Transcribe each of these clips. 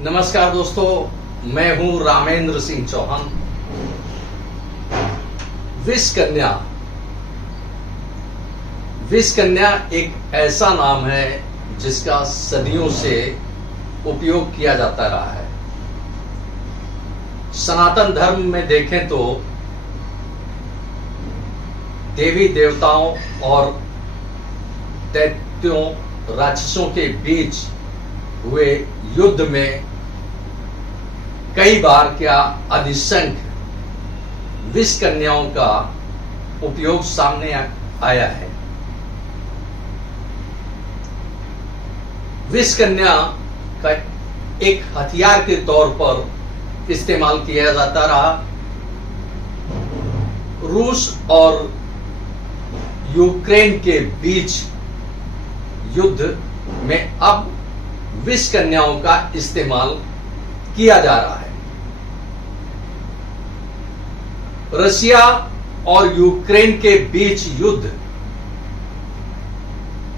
नमस्कार दोस्तों, मैं हूं रामेंद्र सिंह चौहान। विष कन्या एक ऐसा नाम है जिसका सदियों से उपयोग किया जाता रहा है। सनातन धर्म में देखें तो देवी देवताओं और दैत्यों राक्षसों के बीच हुए युद्ध में कई बार क्या अधिसंख्य विष कन्याओं का उपयोग सामने आया है। विष कन्या का एक हथियार के तौर पर इस्तेमाल किया जाता रहा। रूस और यूक्रेन के बीच युद्ध में अब विष कन्याओं का इस्तेमाल किया जा रहा है। रशिया और यूक्रेन के बीच युद्ध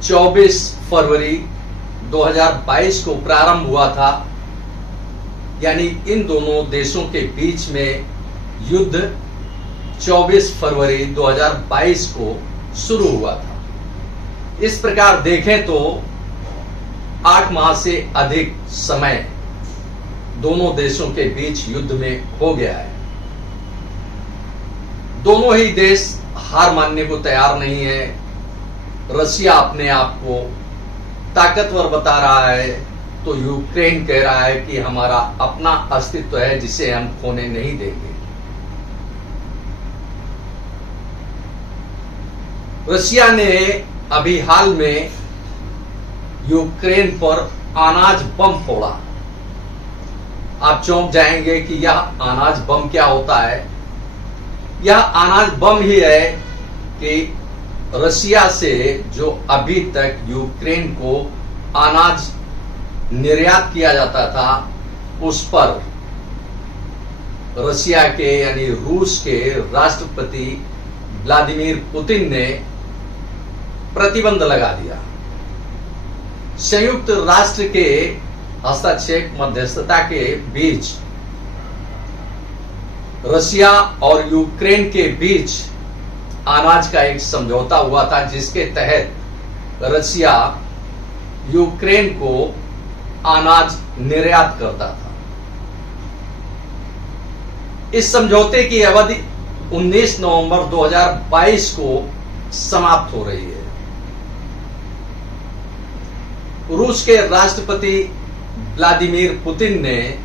24 फरवरी 2022 को प्रारंभ हुआ था। यानी इन दोनों देशों के बीच में युद्ध 24 फरवरी 2022 को शुरू हुआ था। इस प्रकार देखें तो 8 माह से अधिक समय दोनों देशों के बीच युद्ध में हो गया है। दोनों ही देश हार मानने को तैयार नहीं है। रशिया अपने आप को ताकतवर बता रहा है तो यूक्रेन कह रहा है कि हमारा अपना अस्तित्व है जिसे हम खोने नहीं देंगे। रशिया ने अभी हाल में यूक्रेन पर अनाज बम फोड़ा। आप चौंक जाएंगे कि यह अनाज बम क्या होता है। यह अनाज बम ही है कि रशिया से जो अभी तक यूक्रेन को अनाज निर्यात किया जाता था उस पर रशिया के यानी रूस के राष्ट्रपति व्लादिमीर पुतिन ने प्रतिबंध लगा दिया। संयुक्त राष्ट्र के हस्तक्षेप मध्यस्थता के बीच रशिया और यूक्रेन के बीच अनाज का एक समझौता हुआ था जिसके तहत रशिया यूक्रेन को अनाज निर्यात करता था। इस समझौते की अवधि 19 नवंबर 2022 को समाप्त हो रही है। रूस के राष्ट्रपति व्लादिमीर पुतिन ने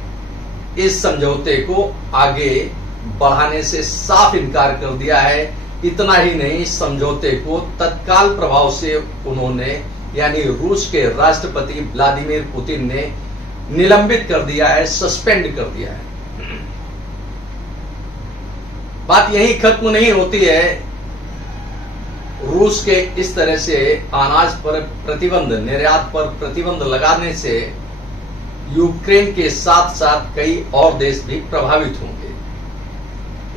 इस समझौते को आगे बढ़ाने से साफ इनकार कर दिया है। इतना ही नहीं, समझौते को तत्काल प्रभाव से उन्होंने यानी रूस के राष्ट्रपति व्लादिमीर पुतिन ने निलंबित कर दिया है, सस्पेंड कर दिया है। बात यही खत्म नहीं होती है। रूस के इस तरह से अनाज पर प्रतिबंध, निर्यात पर प्रतिबंध लगाने से यूक्रेन के साथ साथ कई और देश भी प्रभावित होंगे।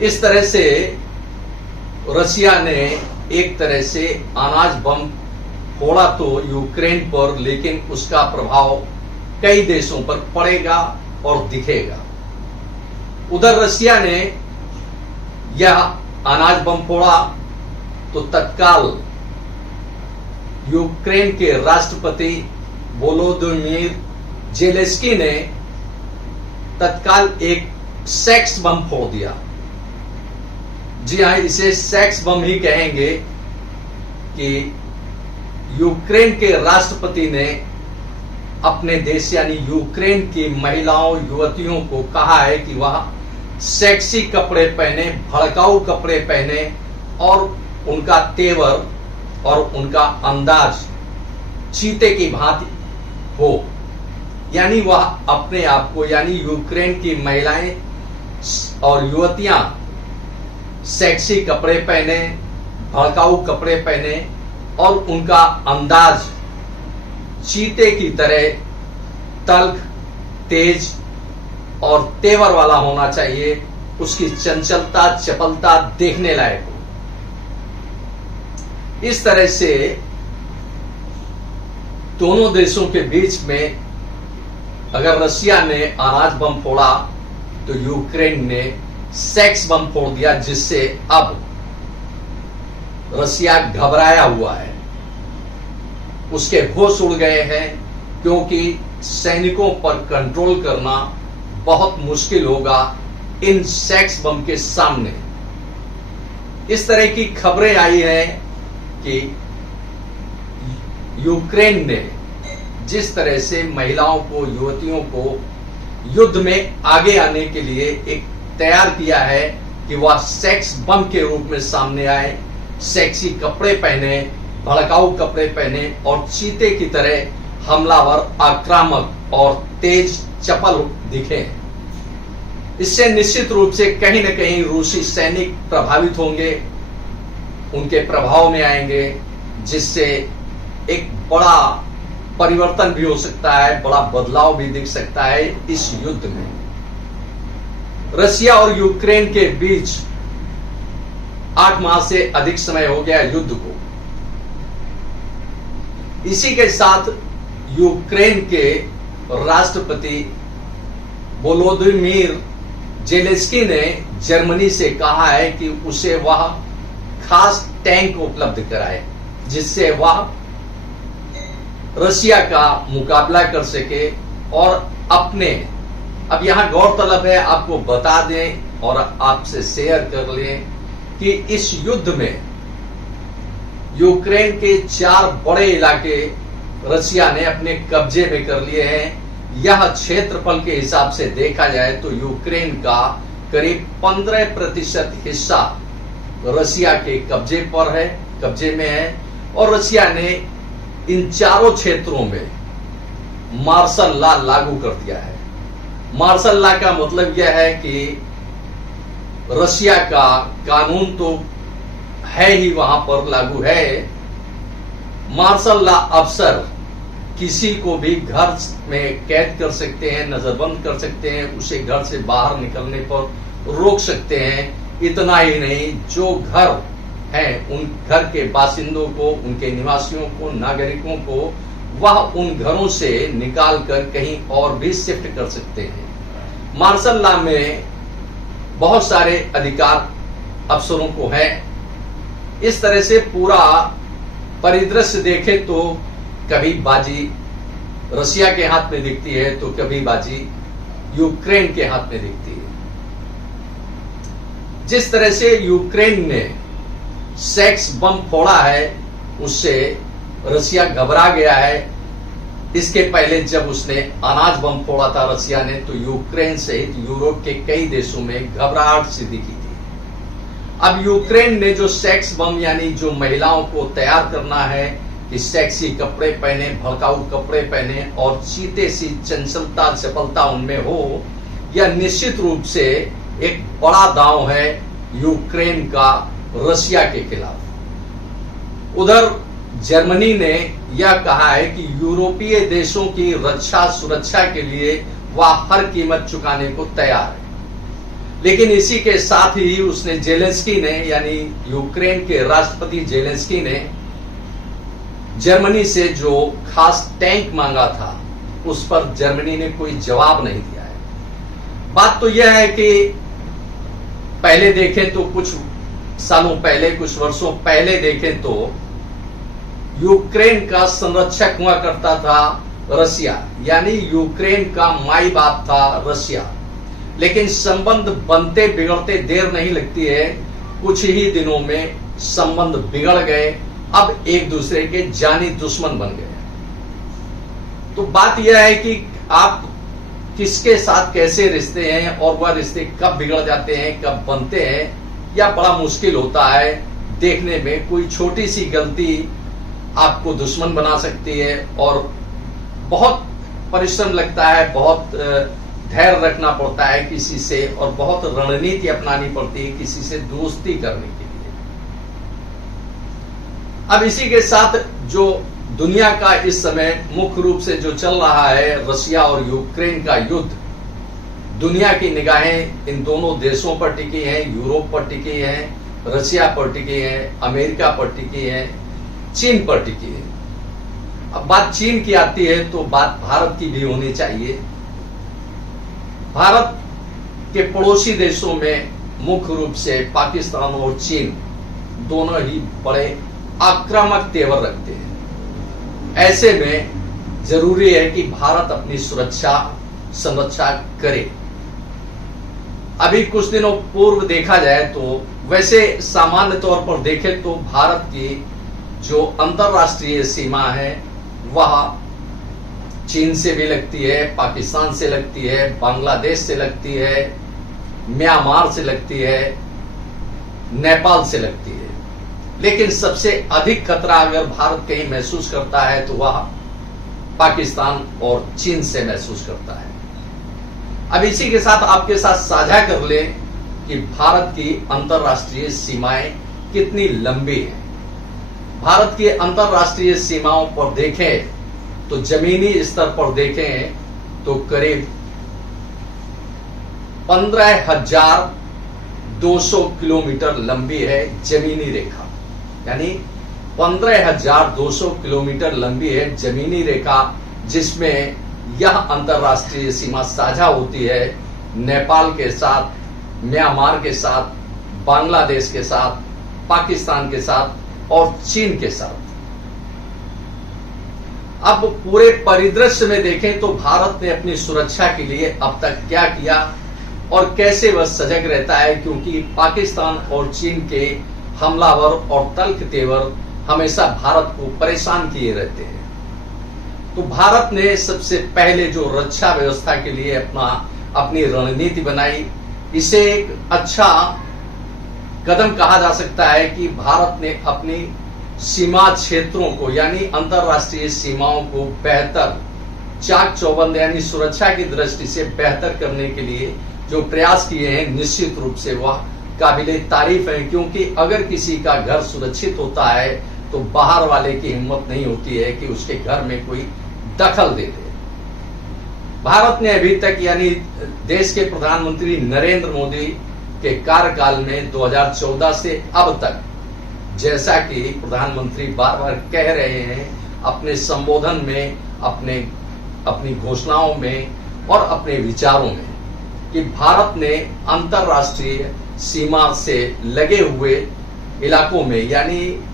इस तरह से रशिया ने एक तरह से अनाज बम फोड़ा तो यूक्रेन पर, लेकिन उसका प्रभाव कई देशों पर पड़ेगा और दिखेगा। उधर रशिया ने यह अनाज बम फोड़ा तो तत्काल यूक्रेन के राष्ट्रपति वोलोदिमीर जेलेंस्की ने तत्काल एक सेक्स बम फोड़ दिया। जी हां, इसे सेक्स बम ही कहेंगे कि यूक्रेन के राष्ट्रपति ने अपने देश यानी यूक्रेन की महिलाओं, युवतियों को कहा है कि वह सेक्सी कपड़े पहने, भड़काऊ कपड़े पहने और उनका तेवर और उनका अंदाज चीते की भांति हो। यानी वह अपने आप को, यानी यूक्रेन की महिलाएं और युवतियां सेक्सी कपड़े पहने, भड़काऊ कपड़े पहने और उनका अंदाज चीते की तरह तल्ख, तेज और तेवर वाला होना चाहिए। उसकी चंचलता, चपलता देखने लायक हो। इस तरह से दोनों देशों के बीच में अगर रसिया ने अनाज बम फोड़ा तो यूक्रेन ने सेक्स बम फोड़ दिया, जिससे अब रसिया घबराया हुआ है, उसके होश उड़ गए हैं, क्योंकि सैनिकों पर कंट्रोल करना बहुत मुश्किल होगा इन सेक्स बम के सामने। इस तरह की खबरें आई हैं कि यूक्रेन ने जिस तरह से महिलाओं को, युवतियों को युद्ध में आगे आने के लिए एक तैयार किया है कि वह सेक्स बम के रूप में सामने आए, सेक्सी कपड़े पहने, भड़काऊ कपड़े पहने और चीते की तरह हमलावर, आक्रामक और तेज चपल दिखे। इससे निश्चित रूप से कहीं न कहीं रूसी सैनिक प्रभावित होंगे, उनके प्रभाव में आएंगे, जिससे एक बड़ा परिवर्तन भी हो सकता है, बड़ा बदलाव भी दिख सकता है इस युद्ध में। रसिया और यूक्रेन के बीच 8 माह से अधिक समय हो गया युद्ध को। इसी के साथ यूक्रेन के राष्ट्रपति वोलोदिमीर जेलेंस्की ने जर्मनी से कहा है कि उसे वह खास टैंक उपलब्ध कराए, जिससे वह रसिया का मुकाबला कर सके। और अपने, अब यहां गौरतलब है, आपको बता दें और आपसे शेयर कर लें कि इस युद्ध में यूक्रेन के 4 बड़े इलाके रसिया ने अपने कब्जे में कर लिए हैं। यह क्षेत्रफल के हिसाब से देखा जाए तो यूक्रेन का करीब 15% हिस्सा रसिया के कब्जे में है और रसिया ने इन चारों क्षेत्रों में मार्शल लॉ लागू कर दिया है। मार्शल लॉ का मतलब यह है कि रसिया का कानून तो है ही, वहां पर लागू है। मार्शल लॉ अफसर किसी को भी घर में कैद कर सकते हैं, नजरबंद कर सकते हैं, उसे घर से बाहर निकलने पर रोक सकते हैं। इतना ही नहीं, जो घर हैं उन घर के बासिंदों को, उनके निवासियों को, नागरिकों को वह उन घरों से निकाल कर कहीं और भी शिफ्ट कर सकते हैं। मार्शल लॉ में बहुत सारे अधिकार अफसरों को है। इस तरह से पूरा परिदृश्य देखें तो कभी बाजी रसिया के हाथ में दिखती है तो कभी बाजी यूक्रेन के हाथ में दिखती है। जिस तरह से यूक्रेन ने सेक्स बम फोड़ा है, उससे रसिया घबरा गया है। इसके पहले जब उसने अनाज बम फोड़ा था रसिया ने, तो यूक्रेन सहित यूरोप के कई देशों में घबराहट सी दिखी थी। अब यूक्रेन ने जो सेक्स बम, यानी जो महिलाओं को तैयार करना है कि सेक्सी कपड़े पहने, भड़काऊ कपड़े पहने और चीते सी चंचलता, चपलता उनमें हो, यह निश्चित रूप से एक बड़ा दांव है यूक्रेन का रसिया के खिलाफ। उधर जर्मनी ने यह कहा है कि यूरोपीय देशों की रक्षा सुरक्षा के लिए वह हर कीमत चुकाने को तैयार है। लेकिन इसी के साथ ही उसने जेलेंस्की ने, यानी यूक्रेन के राष्ट्रपति जेलेंस्की ने जर्मनी से जो खास टैंक मांगा था, उस पर जर्मनी ने कोई जवाब नहीं दिया है। बात तो यह है कि पहले देखें तो कुछ सालों पहले, कुछ वर्षों पहले देखें तो यूक्रेन का संरक्षक हुआ करता था रसिया, यानी यूक्रेन का माई बाप था रसिया। लेकिन संबंध बनते बिगड़ते देर नहीं लगती है, कुछ ही दिनों में संबंध बिगड़ गए, अब एक दूसरे के जानी दुश्मन बन गए। तो बात यह है कि आप किसके साथ कैसे रिश्ते हैं और वह रिश्ते कब बिगड़ जाते हैं, कब बनते हैं, यह बड़ा मुश्किल होता है देखने में। कोई छोटी सी गलती आपको दुश्मन बना सकती है और बहुत परिश्रम लगता है, बहुत धैर्य रखना पड़ता है किसी से और बहुत रणनीति अपनानी पड़ती है किसी से दोस्ती करने के लिए। अब इसी के साथ जो दुनिया का इस समय मुख्य रूप से जो चल रहा है, रसिया और यूक्रेन का युद्ध, दुनिया की निगाहें इन दोनों देशों पर टिकी हैं, यूरोप पर टिकी हैं, रसिया पर टिकी हैं, अमेरिका पर टिकी हैं, चीन पर टिकी है। अब बात चीन की आती है तो बात भारत की भी होनी चाहिए। भारत के पड़ोसी देशों में मुख्य रूप से पाकिस्तान और चीन दोनों ही बड़े आक्रामक तेवर रखते हैं। ऐसे में जरूरी है कि भारत अपनी सुरक्षा संरक्षा करे। अभी कुछ दिनों पूर्व देखा जाए तो वैसे सामान्य तौर पर देखें तो भारत की जो अंतरराष्ट्रीय सीमा है वह चीन से भी लगती है, पाकिस्तान से लगती है, बांग्लादेश से लगती है, म्यांमार से लगती है, नेपाल से लगती है। लेकिन सबसे अधिक खतरा अगर भारत कहीं महसूस करता है तो वह पाकिस्तान और चीन से महसूस करता है। अब इसी के साथ आपके साथ साझा कर ले कि भारत की अंतरराष्ट्रीय सीमाएं कितनी लंबी हैं। भारत की अंतरराष्ट्रीय सीमाओं पर देखें तो जमीनी स्तर पर देखें तो करीब 15,200 किलोमीटर लंबी है जमीनी रेखा, यानी 15,200 किलोमीटर लंबी है जमीनी रेखा, जिसमें यह अंतरराष्ट्रीय सीमा साझा होती है नेपाल के साथ, म्यांमार के साथ, बांग्लादेश के साथ, पाकिस्तान के साथ और चीन के साथ। अब पूरे परिदृश्य में देखें तो भारत ने अपनी सुरक्षा के लिए अब तक क्या किया और कैसे वह सजग रहता है, क्योंकि पाकिस्तान और चीन के हमलावर और तल्ख तेवर हमेशा भारत को परेशान किए रहते हैं। तो भारत ने सबसे पहले जो रक्षा व्यवस्था के लिए अपनी रणनीति बनाई, इसे एक अच्छा कदम कहा जा सकता है कि भारत ने अपनी सीमा क्षेत्रों को यानी अंतरराष्ट्रीय सीमाओं को बेहतर चाक चौबंद यानी सुरक्षा की दृष्टि से बेहतर करने के लिए जो प्रयास किए हैं, निश्चित रूप से वह काबिले तारीफ है। क्योंकि अगर किसी का घर सुरक्षित होता है तो बाहर वाले की हिम्मत नहीं होती है कि उसके घर में कोई दखल दे दे। भारत ने अभी तक यानी देश के प्रधानमंत्री नरेंद्र मोदी के कार्यकाल में 2014 से अब तक, जैसा कि प्रधानमंत्री बार बार कह रहे हैं अपने संबोधन में, अपनी घोषणाओं में और अपने विचारों में, कि भारत ने अंतरराष्ट्रीय सीमा से लगे हुए इलाकों में, यानी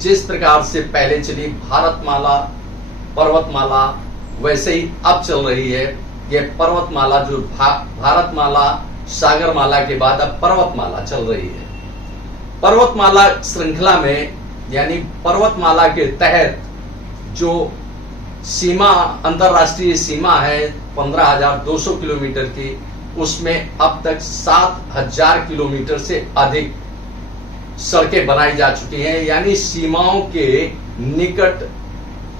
जिस प्रकार से पहले चली भारतमाला, पर्वतमाला, वैसे ही अब चल रही है यह पर्वतमाला, जो भारतमाला, सागरमाला के बाद अब पर्वतमाला चल रही है। पर्वतमाला श्रृंखला में यानी पर्वतमाला के तहत जो सीमा, अंतरराष्ट्रीय सीमा है 15,200 किलोमीटर की, उसमें अब तक 7,000 किलोमीटर से अधिक सड़कें बनाई जा चुकी हैं। यानी सीमाओं के निकट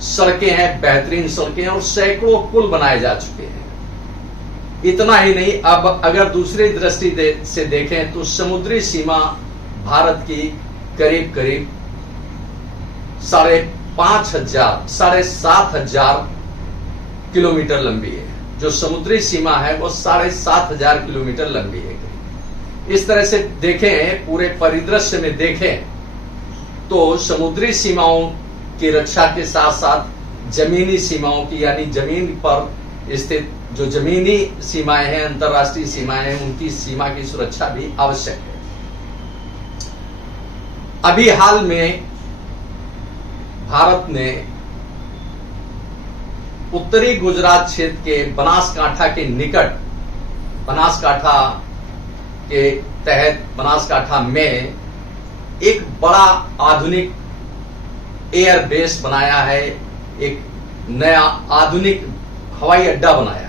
सड़कें हैं, बेहतरीन सड़कें, और सैकड़ों पुल बनाए जा चुके हैं। इतना ही नहीं, अब अगर दूसरी दृष्टि से देखें तो समुद्री सीमा भारत की करीब 7,500 किलोमीटर लंबी है। जो समुद्री सीमा है वो 7,500 किलोमीटर लंबी है। इस तरह से देखें, पूरे परिदृश्य में देखें तो समुद्री सीमाओं की रक्षा के साथ साथ जमीनी सीमाओं की, यानी जमीन पर स्थित जो जमीनी सीमाएं हैं, अंतरराष्ट्रीय सीमाएं हैं, उनकी सीमा की सुरक्षा भी आवश्यक है। अभी हाल में भारत ने उत्तरी गुजरात क्षेत्र के बनासकांठा के निकट, बनासकांठा के तहत बनासकांठा में एक बड़ा आधुनिक एयर बेस बनाया है, एक नया आधुनिक हवाई अड्डा बनाया है।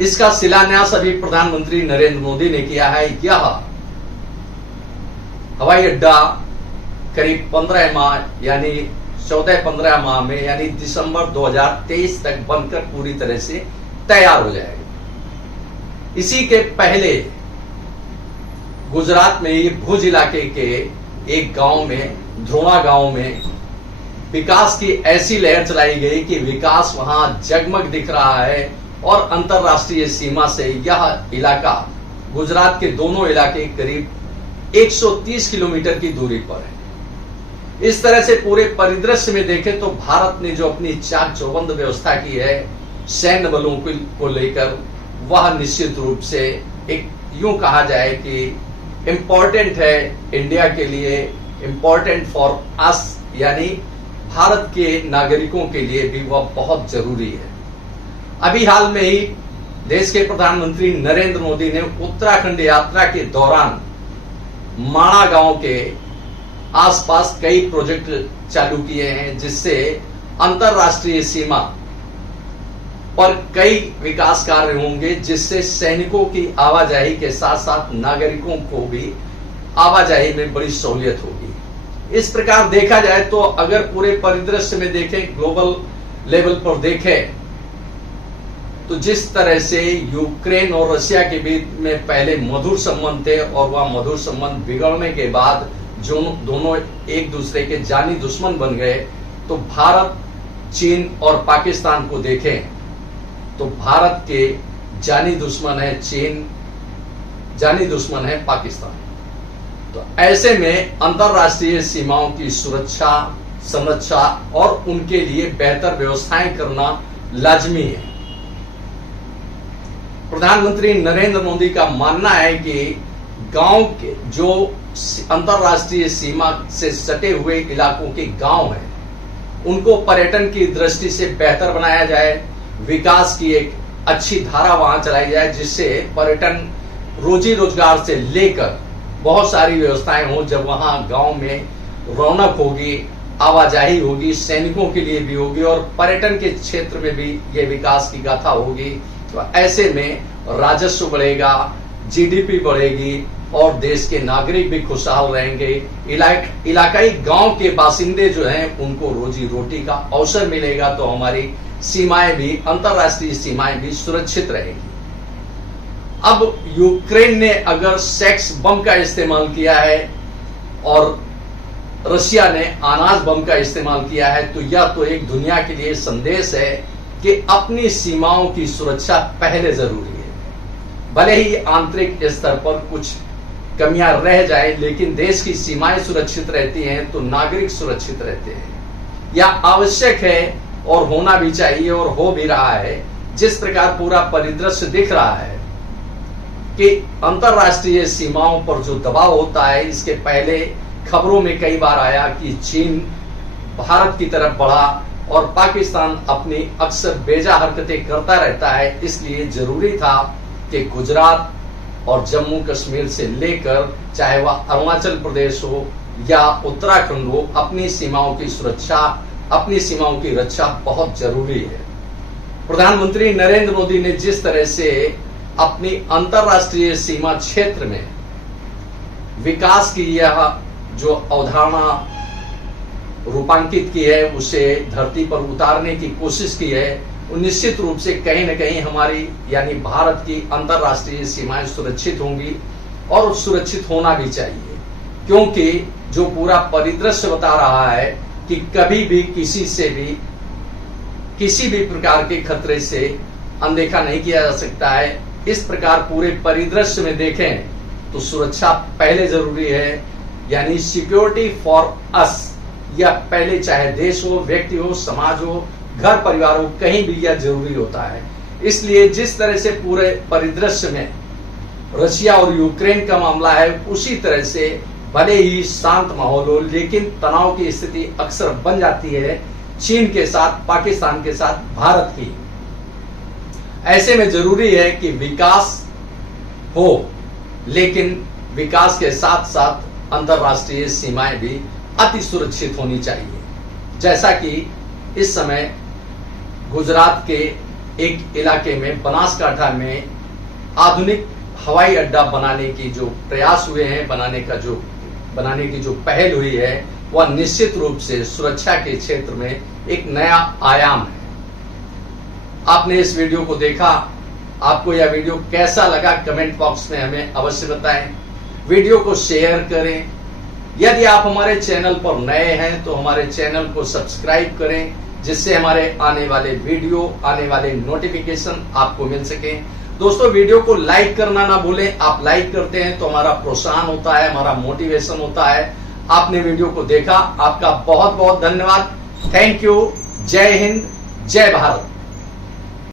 इसका शिलान्यास अभी प्रधानमंत्री नरेंद्र मोदी ने किया है। यह हवाई अड्डा करीब 15 माह यानी 14-15 माह में, यानी दिसंबर 2023 तक बनकर पूरी तरह से तैयार हो जाएगा। इसी के पहले गुजरात में ये भुज इलाके के एक गांव में, ध्रोणा गांव में विकास की ऐसी लहर चलाई गई कि विकास वहां जगमग दिख रहा है और अंतरराष्ट्रीय सीमा से यह इलाका, गुजरात के दोनों इलाके करीब 130 किलोमीटर की दूरी पर है। इस तरह से पूरे परिदृश्य में देखें तो भारत ने जो अपनी चाक चौबंद व्यवस्था की है सैन्य बलों को लेकर, वह निश्चित रूप से एक यूं कहा जाए कि इम्पोर्टेंट है इंडिया के लिए, इम्पोर्टेंट फॉर अस, यानी भारत के नागरिकों के लिए भी वह बहुत जरूरी है। अभी हाल में ही देश के प्रधानमंत्री नरेंद्र मोदी ने उत्तराखंड यात्रा के दौरान माणा गांव के आसपास कई प्रोजेक्ट चालू किए हैं, जिससे अंतरराष्ट्रीय सीमा पर कई विकास कार्य होंगे, जिससे सैनिकों की आवाजाही के साथ साथ नागरिकों को भी आवाजाही में बड़ी सहूलियत होगी। इस प्रकार देखा जाए तो अगर पूरे परिदृश्य में देखें, ग्लोबल लेवल पर देखें, तो जिस तरह से यूक्रेन और रशिया के बीच में पहले मधुर संबंध थे और वह मधुर संबंध बिगड़ने के बाद जो दोनों एक दूसरे के जानी दुश्मन बन गए, तो भारत, चीन और पाकिस्तान को देखें तो भारत के जानी दुश्मन है चीन, जानी दुश्मन है पाकिस्तान। तो ऐसे में अंतरराष्ट्रीय सीमाओं की सुरक्षा, संरक्षा और उनके लिए बेहतर व्यवस्थाएं करना लाजमी है। प्रधानमंत्री नरेंद्र मोदी का मानना है कि गांव के जो अंतरराष्ट्रीय सीमा से सटे हुए इलाकों के गांव हैं, उनको पर्यटन की दृष्टि से बेहतर बनाया जाए, विकास की एक अच्छी धारा वहां चलाई जाए, जिससे पर्यटन, रोजी रोजगार से लेकर बहुत सारी व्यवस्थाएं हो। जब वहां गांव में रौनक होगी, आवाजाही होगी, सैनिकों के लिए भी होगी और पर्यटन के क्षेत्र में भी ये विकास की गाथा होगी, तो ऐसे में राजस्व बढ़ेगा, जीडीपी बढ़ेगी और देश के नागरिक भी खुशहाल रहेंगे। इलाकाई गांव के बासिंदे जो हैं उनको रोजी रोटी का अवसर मिलेगा, तो हमारी सीमाएं भी, अंतरराष्ट्रीय सीमाएं भी सुरक्षित रहेगी। अब यूक्रेन ने अगर सेक्स बम का इस्तेमाल किया है और रशिया ने अनाज बम का इस्तेमाल किया है, तो यह तो एक दुनिया के लिए संदेश है कि अपनी सीमाओं की सुरक्षा पहले जरूरी है। भले ही आंतरिक स्तर पर कुछ कमियां रह जाए, लेकिन देश की सीमाएं सुरक्षित रहती हैं तो नागरिक सुरक्षित रहते हैं। यह आवश्यक है और होना भी चाहिए और हो भी रहा है। जिस प्रकार पूरा परिदृश्य दिख रहा है कि अंतरराष्ट्रीय सीमाओं पर जो दबाव होता है, इसके पहले खबरों में कई बार आया कि चीन भारत की तरफ बढ़ा और पाकिस्तान अपनी अक्सर बेजा हरकतें करता रहता है। इसलिए जरूरी था कि गुजरात और जम्मू कश्मीर से लेकर चाहे वह अरुणाचल प्रदेश हो या उत्तराखंड हो, अपनी सीमाओं की सुरक्षा, अपनी सीमाओं की रक्षा बहुत जरूरी है। प्रधानमंत्री नरेंद्र मोदी ने जिस तरह से अपनी अंतरराष्ट्रीय सीमा क्षेत्र में विकास की यह जो अवधारणा रूपांकित की है, उसे धरती पर उतारने की कोशिश की है, निश्चित रूप से कहीं न कहीं हमारी यानी भारत की अंतरराष्ट्रीय सीमाएं सुरक्षित होंगी और सुरक्षित होना भी चाहिए, क्योंकि जो पूरा परिदृश्य बता रहा है कि कभी भी किसी से भी किसी भी प्रकार के खतरे से अनदेखा नहीं किया जा सकता है। इस प्रकार पूरे परिदृश्य में देखें तो सुरक्षा पहले जरूरी है, यानी सिक्योरिटी फॉर अस, या पहले चाहे देश हो, व्यक्ति हो, समाज हो, घर परिवार हो, कहीं भी यह जरूरी होता है। इसलिए जिस तरह से पूरे परिदृश्य में रशिया और यूक्रेन का मामला है, उसी तरह से भले ही शांत माहौल हो, लेकिन तनाव की स्थिति अक्सर बन जाती है चीन के साथ, पाकिस्तान के साथ भारत की। ऐसे में जरूरी है कि विकास हो, लेकिन विकास के साथ साथ अंतरराष्ट्रीय सीमाएं भी अति सुरक्षित होनी चाहिए। जैसा कि इस समय गुजरात के एक इलाके में, बनासकांठा में आधुनिक हवाई अड्डा बनाने की जो प्रयास हुए हैं, बनाने की जो पहल हुई है, वह निश्चित रूप से सुरक्षा के क्षेत्र में एक नया आयाम है। आपने इस वीडियो को देखा, आपको यह वीडियो कैसा लगा कमेंट बॉक्स में हमें अवश्य बताएं। वीडियो को शेयर करें। यदि आप हमारे चैनल पर नए हैं तो हमारे चैनल को सब्सक्राइब करें, जिससे हमारे आने वाले वीडियो, आने वाले नोटिफिकेशन आपको मिल सके। दोस्तों, वीडियो को लाइक करना ना भूलें। आप लाइक करते हैं तो हमारा प्रोत्साहन होता है, हमारा मोटिवेशन होता है। आपने वीडियो को देखा, आपका बहुत बहुत धन्यवाद। Thank you. जय हिंद, जय भारत।